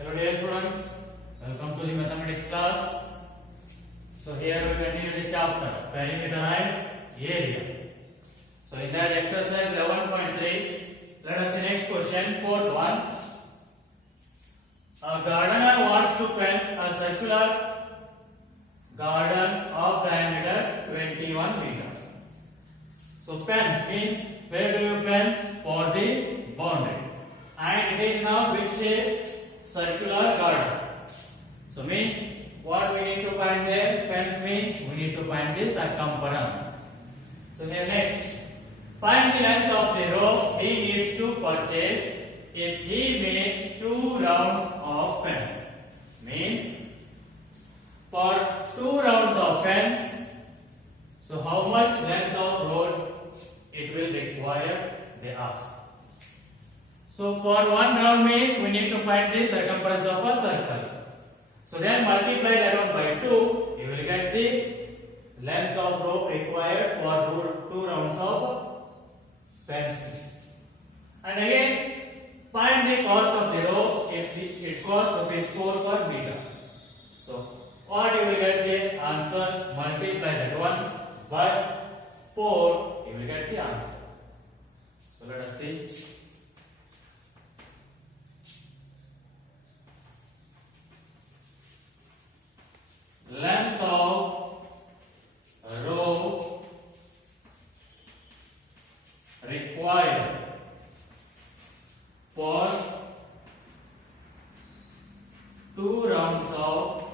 Hello dear students, welcome to the mathematics class. So here we continue the chapter perimeter and area. So in that exercise 11.3, let us see next question, quote 1. A gardener wants to plant a circular garden of diameter 21 meter. So fence means where do you fence? For the boundary. And it is now which shape? Circular garden. So means what we need to find there? Fence means we need to find the circumference. So here next, find the length of the rope he needs to purchase if he makes 2 rounds of fence. Means for 2 rounds of fence, so how much length of road it will require, they ask. So for 1 round means we need to find the circumference of a circle. So then multiply that out by 2, you will get the length of rope required for 2 rounds of fence. And again, find the cost of the rope if it costs ₹4 per meter. So what you will get the answer, multiply that one by 4, you will get the answer. So let us see. Length of rope required for 2 rounds of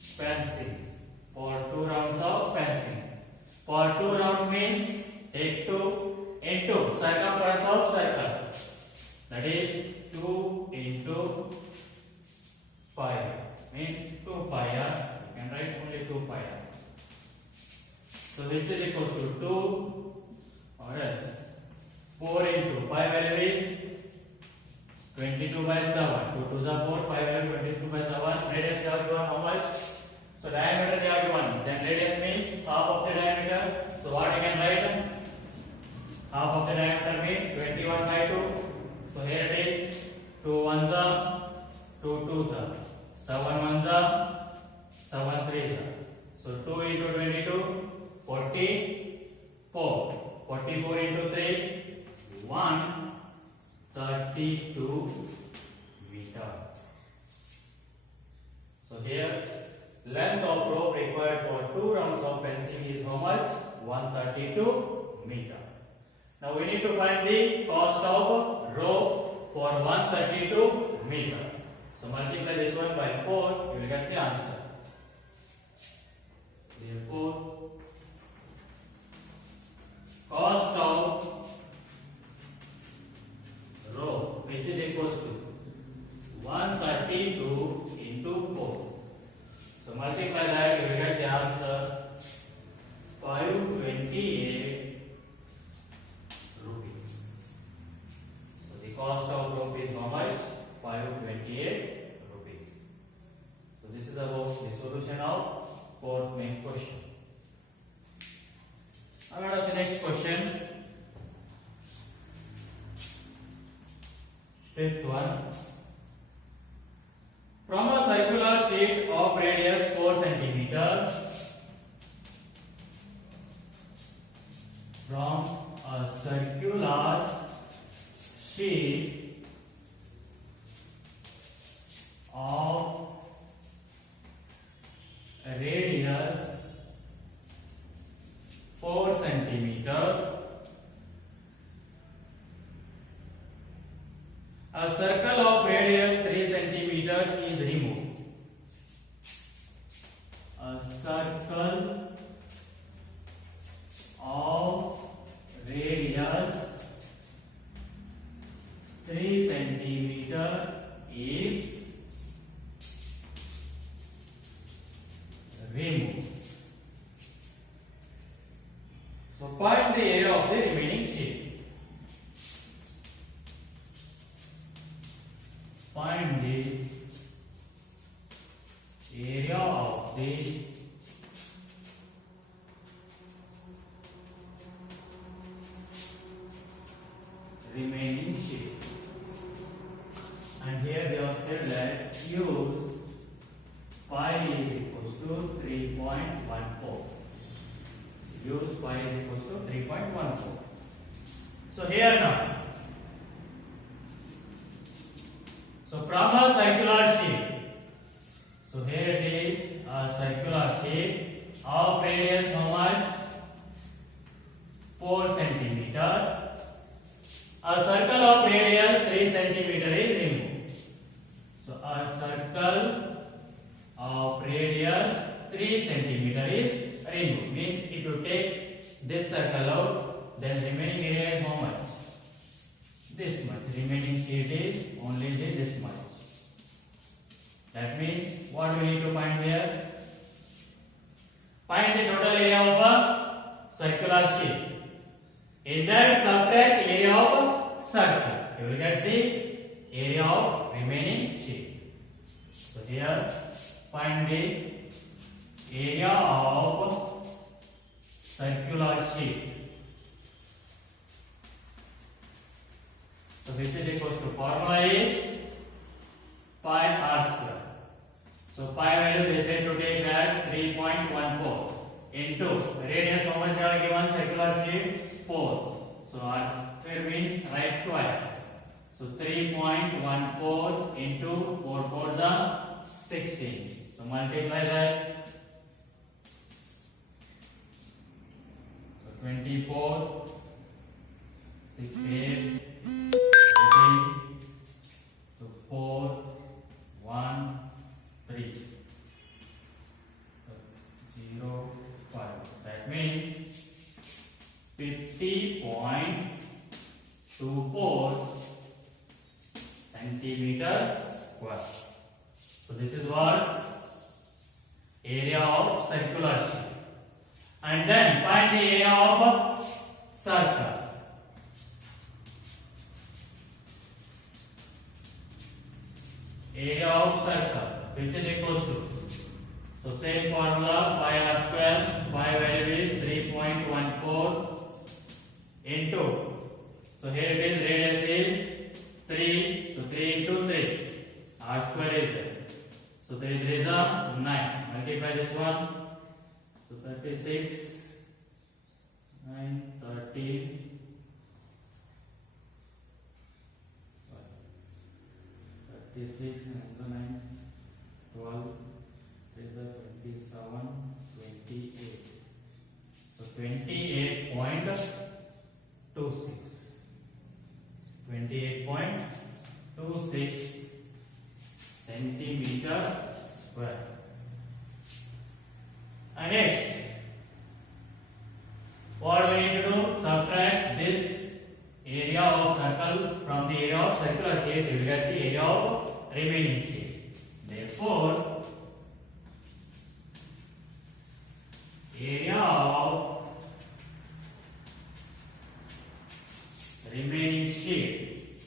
fencing. For 2 rounds of fencing. For 2 rounds means take 2 into circumference of circle. That is 2 into pi. Means 2 pi r. You can write only 2 pi r. So which is equals to 2 or else 4 into pi value is 22 by 7. 2 to the 4, pi value 22 by 7. Radius they are given how much? So diameter they are given. Then radius means half of the diameter. So what I can write? Half of the diameter means 21 by 2. So here it is 2 ones are 2 twos are 7 ones are 7 threes are. So 2 into 22, 44. 44 into 3, 132 meter. So here length of rope required for 2 rounds of fencing is how much? 132 meter. Now we need to find the cost of rope for 132 meter. So multiply this one by 4, you will get the answer. Therefore, cost of rope which is equals to 132 into 4. So multiply that, you will get the answer 528 rupees. So the cost of rope is how much? 528 rupees. So this is about the solution of 4th main question. Now let us see next question. Fifth one. From a circular sheet of radius 4 cm, from a circular sheet of radius 4 centimeter, a circle of radius 3 centimeter is removed. A circle of radius 3 centimeter is removed. So find the area of the remaining sheet. Find the area of the remaining sheet. use pi is equals to 3.14. So here now, so from a circular shape, so here it is a circular shape of radius how much? 4 centimeter. A circle of radius 3 centimeter is removed. So a circle of radius 3 centimeter is removed. Means if you take this circle out, then remaining area is how much? This much. Remaining sheet is only this much. That means what we need to find here? Find the total area of a circular shape. In that, subtract area of circle. You will get the area of remaining shape. So here, find the area of circular shape. So this is equal to formula is pi r square. So pi value they said to take that 3.14 into radius how much they are given circular shape 4. So r square means write twice. So 3.14 into 4 4 is 16. So multiply that. So 24, 6, 8, 18. So 4, 1, 3. So 0, 5. That means 50.24 centimeter square. So this is what area of circular shape. And then find the area of circle. Area of circle which is equals to, so same formula pi r square, pi value is 3.14 into, so here it is radius is 3, so 3 into 3, r square is there. So 3 3 is 9, multiply this one, so 36, 9, 13, 36, 9, 12, 27, 28. So 28.26. 28.26 centimeter square. And next, what we need to do? Subtract this area of circle from the area of circular shape. You will get the area of remaining shape. Therefore, area of remaining shape,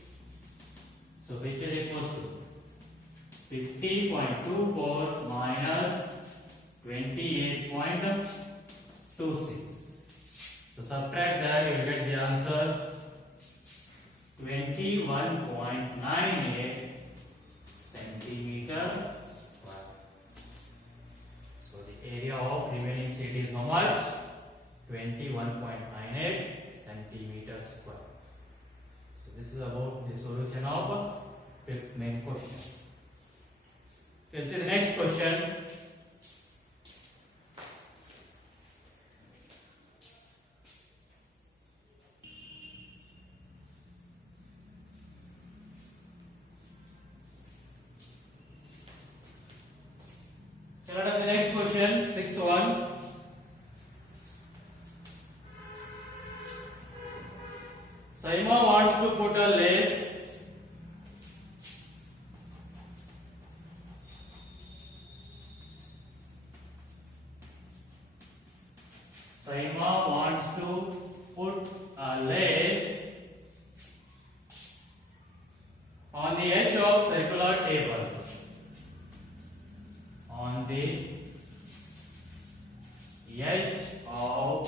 so which is equal to 50.24 minus 28.26. So subtract that, you will get the answer 21.98 centimeter square. So the area of remaining sheet is how much? 21.98 centimeter square. So this is about the solution of fifth main question. You can see the next question. Let us the next question, sixth one. Saima wants to put a lace on the edge of circular table. On the edge of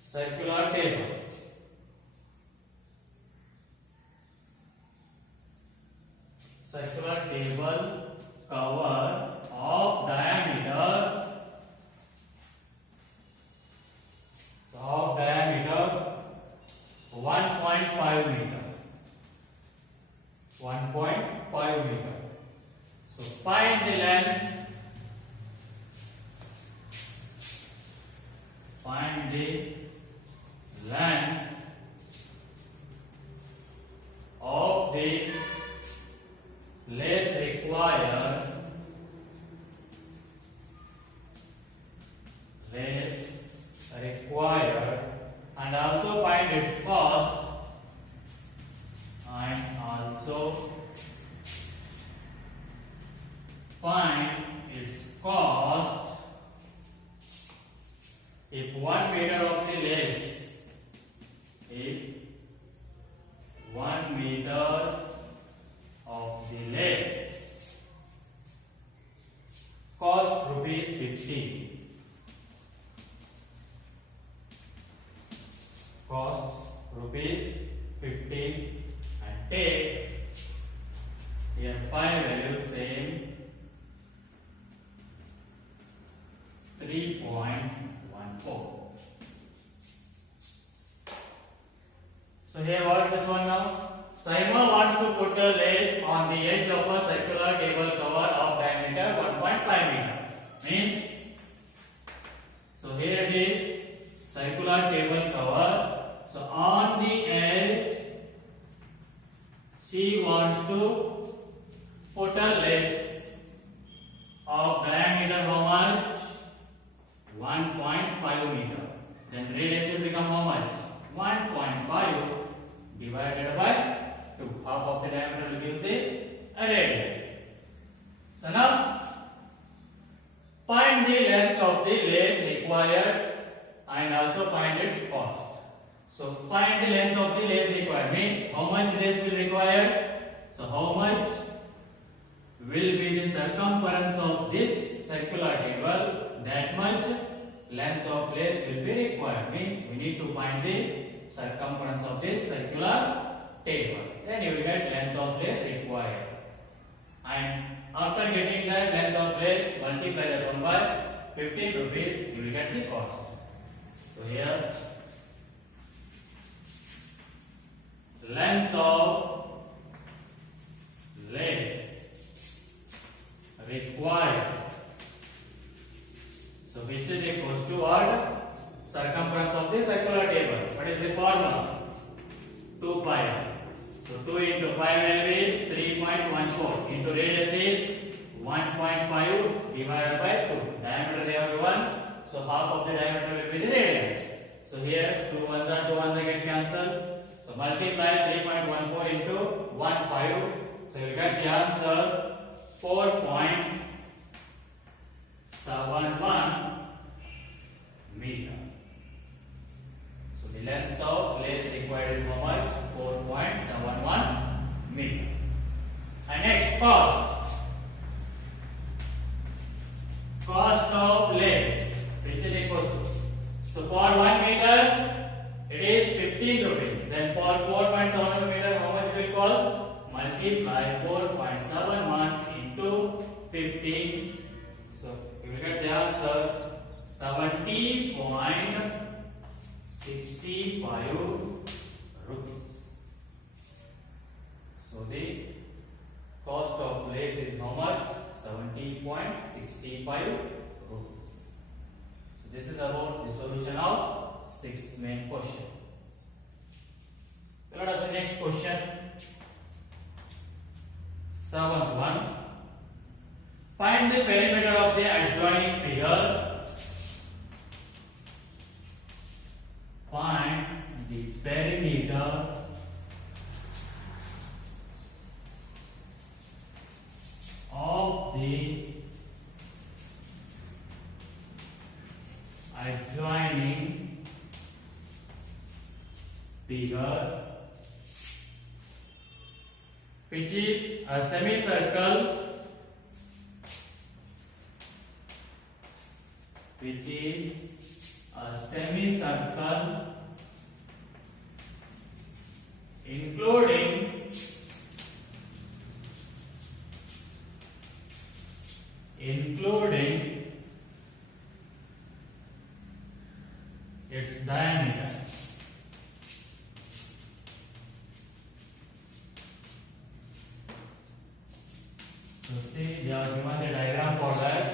circular table. circular table cover of diameter 1.5 meter. 1.5 meter. So find the length. Find the length of the lace required. And also find its cost. And also find its cost if 1 meter of the lace, if 1 meter of the lace cost rupees 50. Costs rupees 50, and take here 5 values same 3.14. So here what is this one now? Simon wants to put a lace on the edge of a circular table cover of diameter 1.5 meter. Means, so here it is circular table cover. So on the edge, she wants to put a lace of diameter how much? 1.5 meter. Then radius will become how much? 1.5 divided by 2. Half of the diameter will give the radius. So now, find the length of the lace required and also find its cost. So find the length of the lace required means how much lace will require. So how much will be the circumference of this circular table, that much length of lace will be required. Means we need to find the circumference of this circular table. Then you will get length of lace required. And after getting that length of lace, multiply that one by 15 rupees, you will get the cost. So here length of lace required. So which is equals to what? Circumference of the circular table. What is the formula? 2 pi. So 2 into pi value is 3.14 into radius is 1.5 divided by 2. Diameter they have given. So half of the diameter will be the radius. So here 2 ones are 2 ones get cancelled. So multiply 3.14 into 1.5. So you get the answer 4.71 meter. So the length of lace required is how much? 4.71 meter. And next, cost. Cost of lace, which is equals to. So for 1 meter, it is 15 rupees. Then for 4.71 meter, how much it will cost? Multiply 4.71 into 15. So you will get the answer 70.65 rupees. So the cost of lace is how much? 70.65 rupees. So this is about the solution of 6th main question. Let us the next question. 7th one. Find the perimeter of the adjoining figure. Find the perimeter of the adjoining figure, which is a semicircle, which is a semicircle including including its diameter. So see, they are given the diagram for that.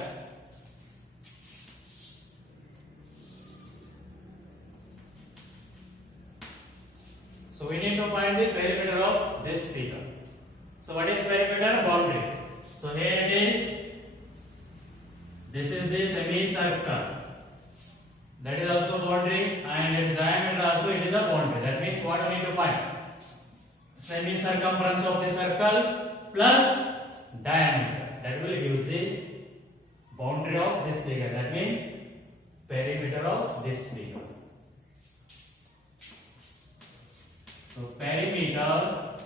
So we need to find the perimeter of this figure. So what is perimeter? Boundary. So here it is. This is the semicircle. That is also boundary, and its diameter also it is a boundary. That means what we need to find? Semi-circumference of the circle plus diameter. That will give the boundary of this figure. That means perimeter of this figure. So perimeter,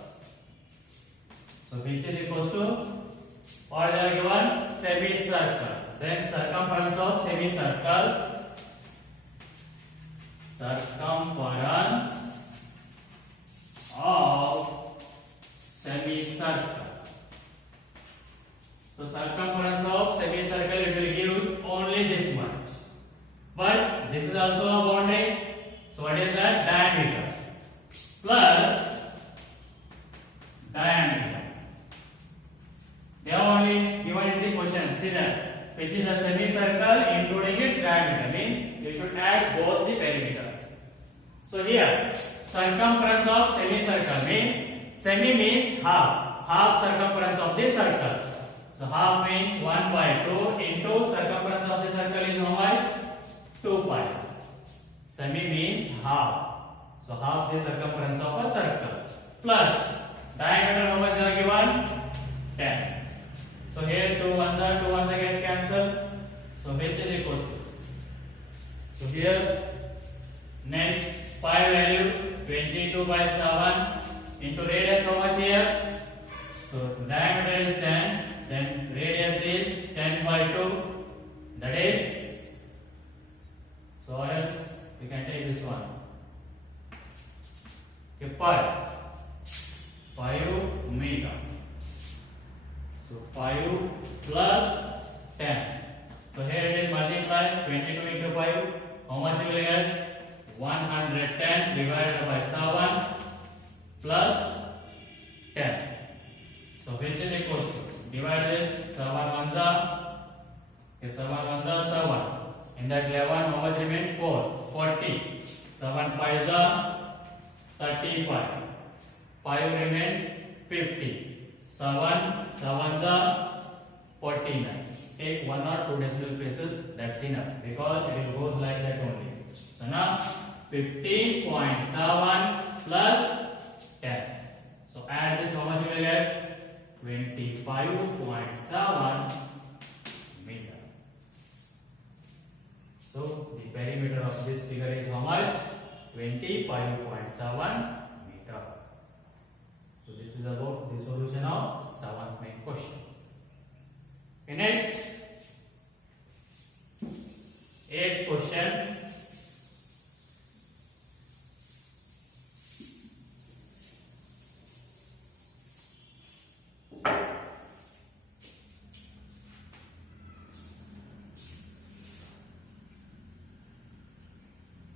so which is equals to, what they are given? Semicircle. Then circumference of semicircle, circumference of semicircle. So circumference of semicircle, it will give only this much. But this is also a boundary. So what is that? Diameter plus diameter. They are only given in the question. See that, which is a semicircle including its diameter. Means you should add both the perimeters. So here, circumference of semicircle means, semi means half. Half circumference of the circle. So half means 1/2 into circumference of the circle is how much? 2 pi. Semi means half. So half the circumference of a circle plus diameter, how much are given? 10. So here 2 ones get cancelled. So which is equals to? So here next pi value 22/7 into radius, how much here? So diameter is 10, then radius is 10/2. That is, so or else we can take this one. Okay, per 5 meter. So 5 plus 10. So here it is multiply 22 into 5. How much you will get? 110 divided by 7 plus 10. So which is equal to, divide this 7 ones are, okay, 7 ones are 7. In that 11, how much remain? 4. 40. 7 pies are 35. 5 remain 50. 7 sevens are 49. Take 1 or 2 decimal places, that's enough, because it will goes like that only. So now 15.7 plus 10. So add this, how much you will get? 25.7 meter. So the perimeter of this figure is how much? 25.7 meter. So this is about the solution of 7th main question. Okay, next 8th question.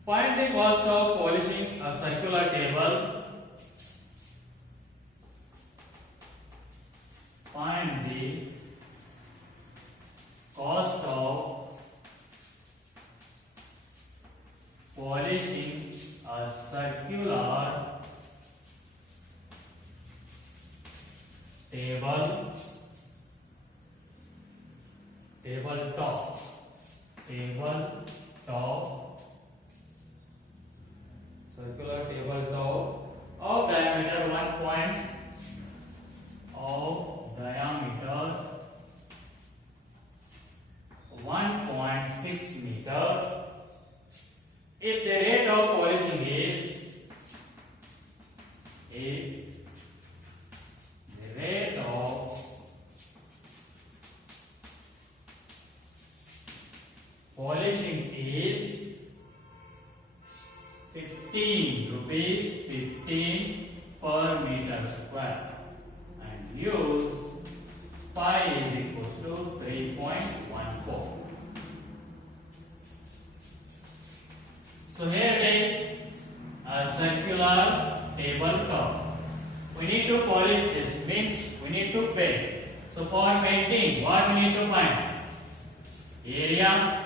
Find the cost of polishing a circular table. Find the cost of polishing a circular circular tabletop of diameter 1 point of diameter 1.6 meters. If the rate of polishing is polishing is 15 rupees 15 per meter square and use pi is equals to 3.5. So for painting, what we need to find? Area.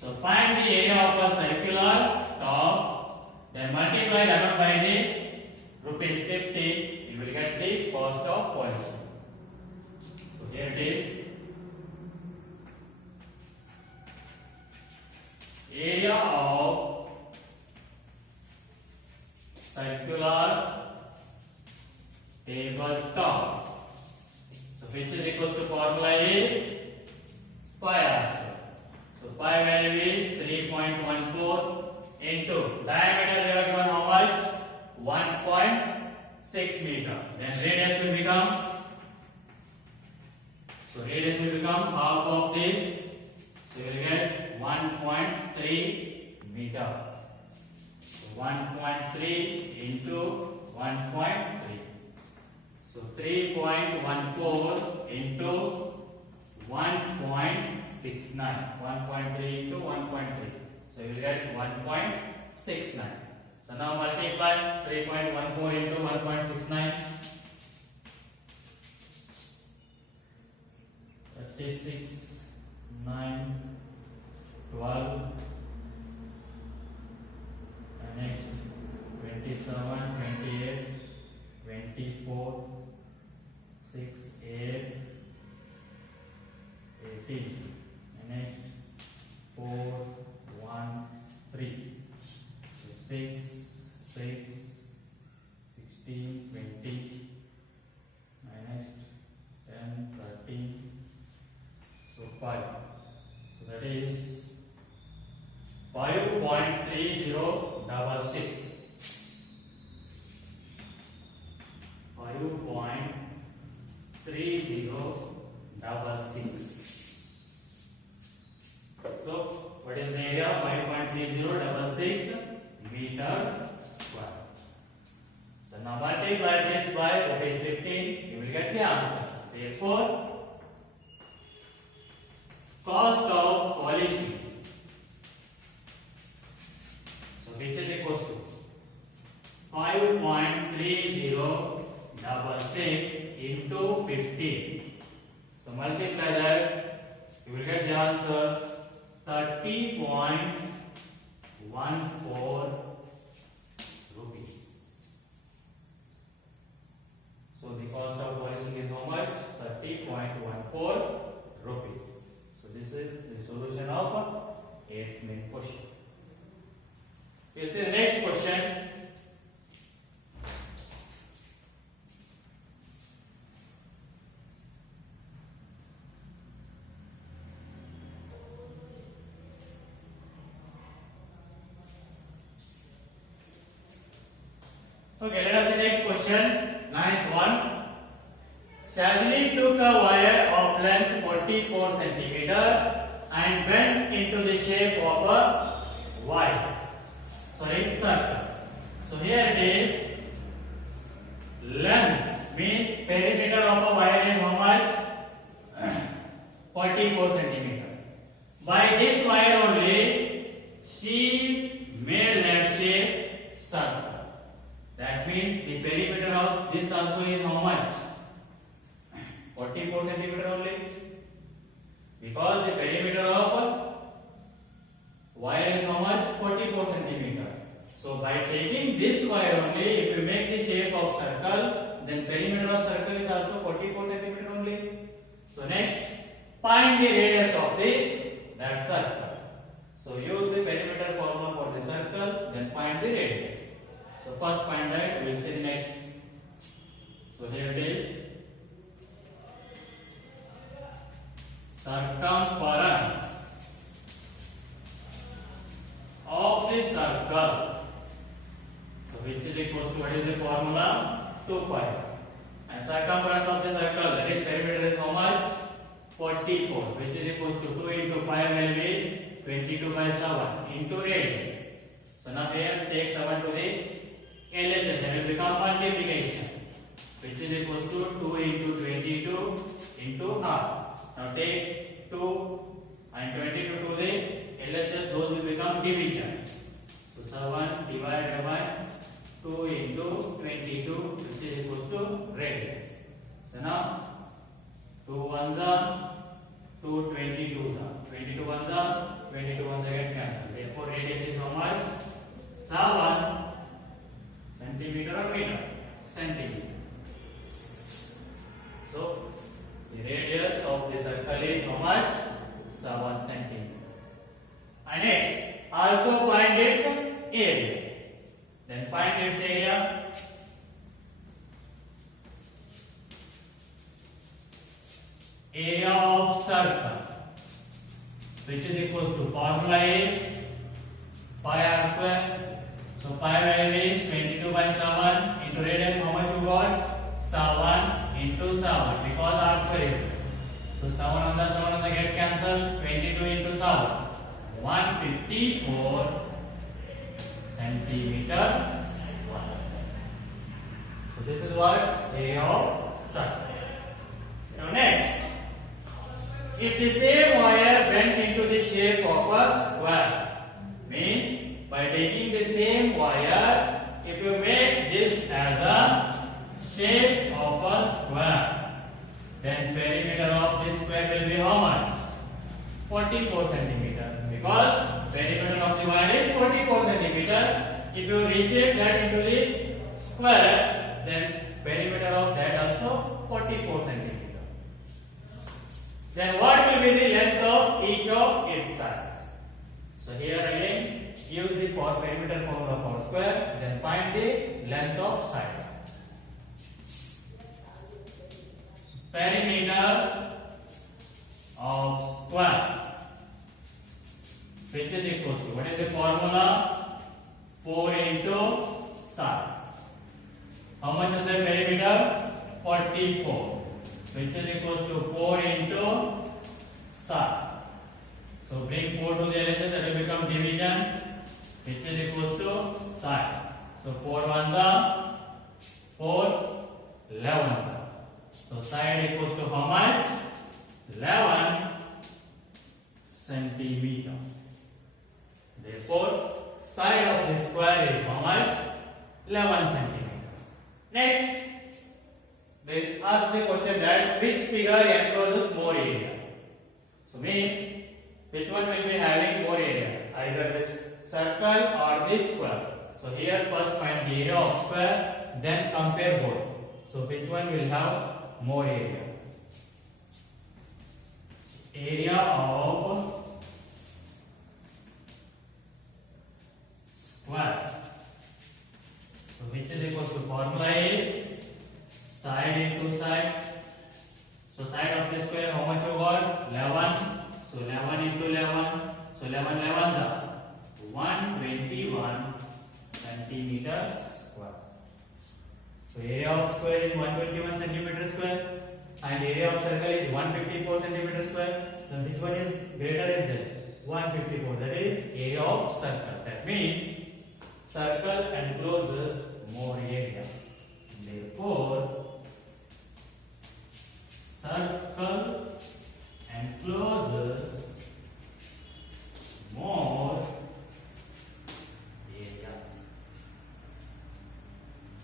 So find the area of a circular top, then multiply that one by the rupees 50. You will get the cost of polishing. So here it is. Area of circular tabletop. So which is equals to formula is pi r square. So pi value is 3.14 into diameter they are given how much? 1.6 meter. Then radius will become half of this. So you will get 1.3 meter. So 1.3 into 1.3. So 3.14 into 1.69. 1.3 into 1.3. So you will get 1.69. So now multiply 3.14 into 1.69. 36, 9, 12, and next 27, 28, 24, 6, 8, 18, and next 4, 1, 3. So 6, 16, 20, and next 10, 13. So 5. So that is 5.3066. 5.3066. So what is the area? 5.3066 meter square. So now multiply this by rupees 15. You will get the answer. Therefore, cost of polishing, so which is equals to 5.3066 into 15. So multiply that, you will get the answer 30.14 rupees. So the cost of polishing is how much? 30.14 rupees. This is the solution of 8th main question. We'll see the next question. Okay, let us see next question. 9th one. Shazli took a wire of length 44 cm and bent into the shape of a circle. So here it is. Length means perimeter of a wire is how much? 44 cm. By this wire only, she made that shape circle. That means the perimeter of this also is how much? 44 cm only, because the perimeter of wire is how much? 44 cm. So by taking this wire only, if we make the shape of circle, then perimeter of circle is also 44 cm only. So next, find the radius of that circle. So use the perimeter formula for the circle, then find the radius. So first find that, we will see the next. So here it is. Circumference of the circle. So which is equals to, what is the formula? 2 pi. And circumference of the circle, that is perimeter is how much? 44, which is equals to 2 into 5 will be 22 by 7 into radius. So now here take 7 to the LHS, that will become multiplication, which is equals to 2 into 22 into half. Now take 2 and 22 to the LHS, those will become division. So 7 divided by 2 into 22, which is equals to radius. So now 2 ones are 2, 22s are 22 ones are 22 ones are get cancelled. Therefore, radius is how much? 7 centimeter or meter? Centimeter. So, the radius of the circle is how much? 7 centimeter. And next, also find its area. Then find its area. Area of circle, which is equals to formula is pi r square. So pi value is 22 by 7 into radius. How much you got? 7 into 7 because r square is. So 7 on the get cancelled. 22 into 7, 154 centimeter square. So this is what area of circle. Now next, if the same wire bent into the shape of a square, means by taking the same wire, if you make this as a shape of a square, then perimeter of this square will be how much? 44 centimeter. Because perimeter of the wire is 44 centimeter. If you reshape that into the square, then perimeter of that also 44 centimeter. Then what will be the length of each of its sides? So here again, use the perimeter formula for square, then find the length of side. Perimeter of square, which is equals to, what is the formula? 4 into side. How much is the perimeter? 44. Which is equals to 4 into side. So bring 4 to the LHS, that will become division, which is equals to side. So 4 ones are 4, 11 are. So side equals to how much? 11 centimeter. Therefore, side of the square is how much? 11 centimeter. Next, they ask the question that which figure encloses more area. So means which one will be having more area, either this circle or this square. So here first find the area of square, then compare both. So which one will have more area? Area of square. So which is equal to formula is side into side. So side of the square, how much you got? 11. So 11 into 11. So 11 11s are 121 centimeter square. So area of square is 121 centimeter square, and area of circle is 154 centimeter square. Then which one is greater is there? 154. That is area of circle. That means circle encloses more area. Therefore, circle encloses more area.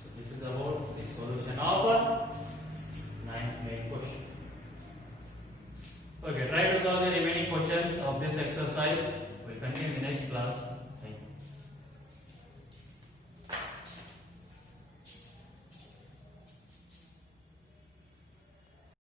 So this is about the solution of 9th main question. Okay, try to solve the remaining questions of this exercise. We'll continue in the next class.